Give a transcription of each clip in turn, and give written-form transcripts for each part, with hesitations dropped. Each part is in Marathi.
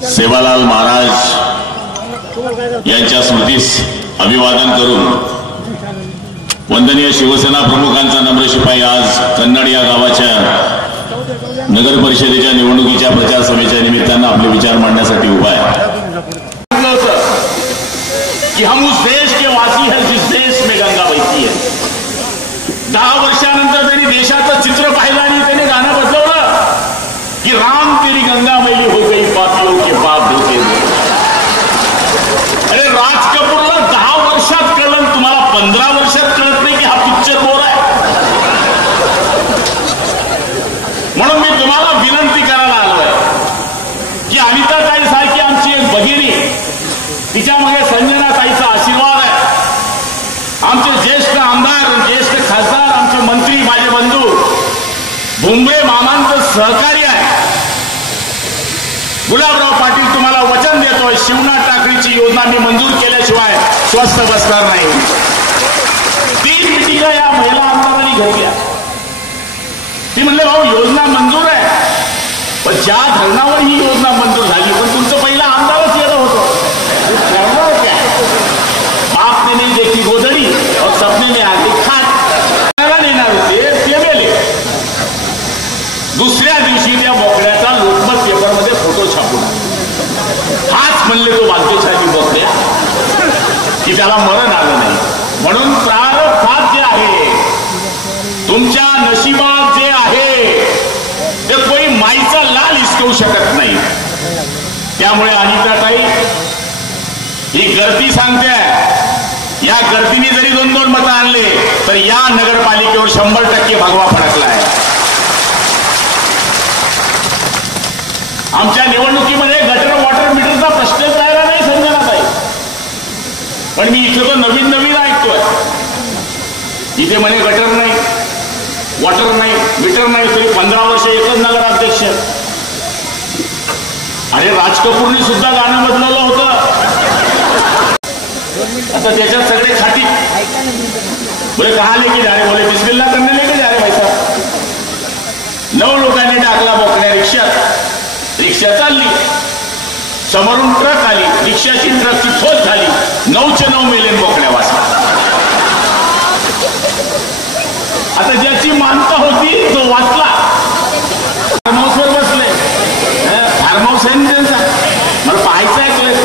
सेवालाल महाराज यांच्या स्मृतीस अभिवादन करून वंदनीय शिवसेना प्रमुखांचा नम्र शिपाई आज कन्नड या गावाच्या नगर परिषदेच्या निवडणुकीच्या प्रचार सभेच्या निमित्तानं आपले विचार मांडण्यासाठी उभा आहे कि हम उस देश के वासी हैं जिस देश में गंगा बहती है। 10 वर्षानंतर त्यांनी देशाचं चित्र पाहिलं आणि त्याने गाणं बदलवलं की राम तेरी गंगा मैली हो गई पापियों के पाप धोके दे। अरे राज कपूरला 10 वर्षात कळलं, तुम्हाला 15 वर्षात कळत नाही की हा पिक्चर बोर आहे। म्हणून मी तुम्हाला विनंती करायला आलोय की अनिताताई सारखी आमची एक भगिनी, तिच्यामध्ये संजनाताईचा आशीर्वाद आहे। आमचे ज्येष्ठ आमदार, ज्येष्ठ खासदार, आमचे मंत्री, माझे बंधू भुमरे मामांचं सहकार्य आहे। गुलाबराव पाटील तुम्हाला वचन देतोय, शिवनाथ टाकळीची योजना मी मंजूर केल्याशिवाय स्वस्थ बसणार नाही। 3 मिटिंगा या महिला आमदारांनी घेतल्या। ती म्हणले भाऊ योजना मंजूर आहे, पण ज्या धरणावर ही योजना मंजूर झाली, पण तुमचं पहिला आमदारच येणं होतं, क्या बाप ने नहीं देखी गोदड़ी और सपने में आके खात नेणार होते ते मेले। दुसऱ्या दिवशी त्या बोकड्याचा लोकमत पेपरमध्ये फोटो छापून हाच म्हणले तो भाग्यशाली बोकड्या की त्याला मरण आलं नाही। म्हणून प्रारब्धात जे आहे, तुमच्या नशिबात जे आहे, ते कोणी माईचा लाल हिसकवू शकत नाही। त्यामुळे अनिताताई ही गर्दी सांगते, या गर्दीने जरी 2-2 मतं आणले तर या नगरपालिकेवर 100% भगवा फडकला आहे। आमच्या निवडणुकीमध्ये गटर वॉटर मीटरचा प्रश्नच राहिला नाही संजनाताई, पण मी इथे तो नवीन ऐकतोय, इथे म्हणे गटर नाही, वॉटर नाही, मीटर नाही, तरी 15 वर्ष एकच नगराध्यक्ष। अरे राज कपूरने सुद्धा गाणं बदलवलं होतं, आता त्याच्यात सगळे खाटी बोले कहा लेके जा रहे, बोले बिस्मिल्लाह करने लेके जा रहे भाई साहब। 9 लोकांनी टाकला बोकड्या रिक्षात, रिक्षा चालली, समोरून ट्रक आली, रिक्षाची ट्रकची ठोस झाली, 9चे 9 मेले, बोकड्या वाचला। आता ज्याची मानता होती तो वाचला, फार्म हाऊसवर बसले, फार्म हाऊस आहे ना त्यांचा, मला पाहायचं आहे कळत।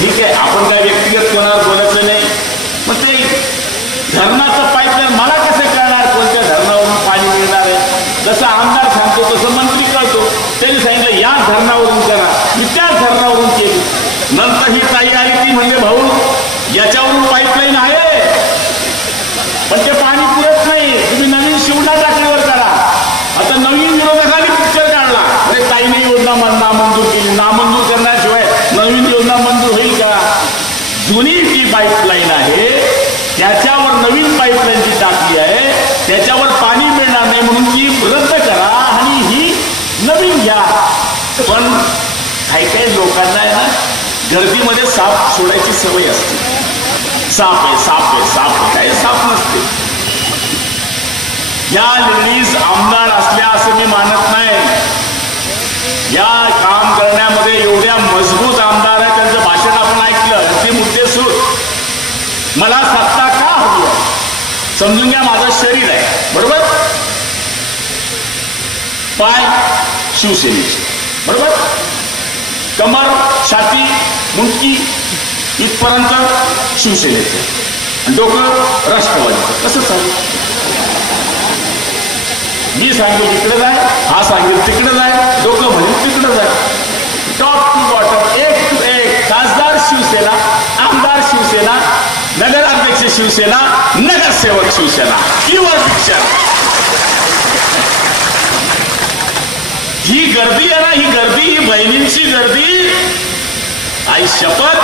ठीक आहे, आपण काय व्यक्तिगत कोणावर बोलायचं नाही, मग ते धरणाचं पाईपलाईन मला कसं कळणार कोणत्या धरणावरून पाणी मिळणार आहे? जसं आमदार सांगतो तसं मंत्री कळतो, त्यांनी सांगितलं या धरणावरून करा, मी त्याच धरणावरून केली। नंतर ही ताई आली, ती म्हणजे भाऊ याच्यावरून पाईपलाईन आहे पण ते पाणी पुरत नाही, तुम्ही नवीन शिवनाथ टाकळीवर करा। आता नवीन विरोधकांनी पिक्चर काढला, अरे ताईने योजना नामंजूर केली, नामंजूर करण्याशिवाय नवीन योजना मंजूर होईल का? जुनी जी पाईपलाईन आहे त्याच्यावर नवीन पाईपलाईनची टाकी आहे, त्याच्यावर पाणी मिळणार नाही, म्हणून ती रद्द करा आणि ही नवीन घ्या। पण काही लोकांना आहे ना, गर्दीमध्ये साप सोडायची सवय असते, साप आहे, साप आहे, साप आहे, काही साप नसते। या लेडीज आमदार असल्या असं मी मानत नाही, या काम करण्यामध्ये एवढ्या मजबूत आमदार आहेत, त्यांचं भाषण आपण ऐकलं, ते मुद्दे सूट। मला सत्ता का हवी आहे समजून घ्या, माझं शरीर आहे बरोबर, पाय शिवसेनेचे बरोबर, कमर, छाती, मुंडकी इथपर्यंत शिवसेनेचं, डोकं राष्ट्रवादीचं, कसं चालू? मी सांगेल तिकडे जाय, हा सांगेल तिकडे जाय, डोकं म्हणून तिकडे जाय, टॉप टू बॉटम, एक टू एक, खासदार शिवसेना, आमदार शिवसेना, नगराध्यक्ष शिवसेना, नगरसेवक शिवसेना, किंवा पिक्चर। ही गर्दी आहे ना, ही गर्दी, ही बहिणींची गर्दी, आई शपथ,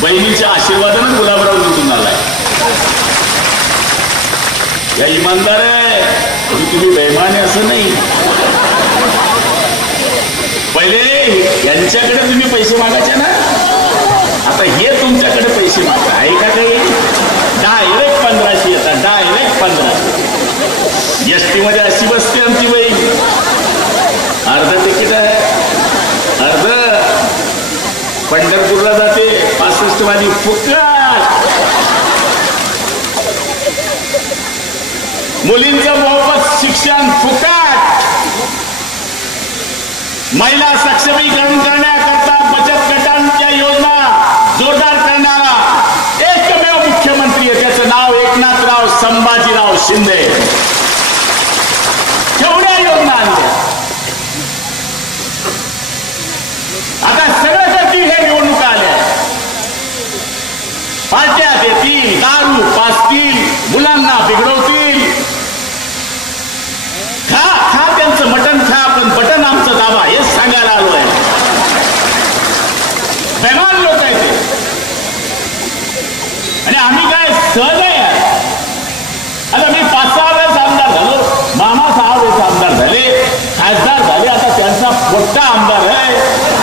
बहिणीच्या आशीर्वादानं गुलाबराव निवडून आलाय। या इमानदार आहे, तुम्ही बेईमान आहे असं नाही। पहिले यांच्याकडे तुम्ही पैसे मागायचे ना, आता हे तुमच्याकडे पैसे मागा, आहे का काही? डायरेक्ट 1500 येतात, डायरेक्ट 1500। एसटी मध्ये अशी बसते आमची बहीण, अर्ध तिकीट आहे, अर्ध राष्ट्रवादी फुकट. मुलींचं मोफत शिक्षण फुकट. महिला सक्षमीकरण करण्याकरता बचत गटांच्या योजना जोरदार करणारा एकमेव मुख्यमंत्री आहे. त्याचं नाव एकनाथराव संभाजीराव शिंदे. केवढ्या योजना आणल्या. आता सगळं करतील. हे निवडणुका आल्या, पार्ट्या देतील, दारू पाजतील, मुलांना बिघडवतील. खा त्यांचं मटण खा, पण बटन आमचं दाबा, हेच सांगायला आलो आहे. बेमान लोक आहेत ते. आणि आम्ही काय सहज आहे. आता मी 5-6 वेळेस आमदार झालो, मामा 6 वेळेस आमदार झाले, खासदार झाले, आता त्यांचा मोठा आमदार आहे.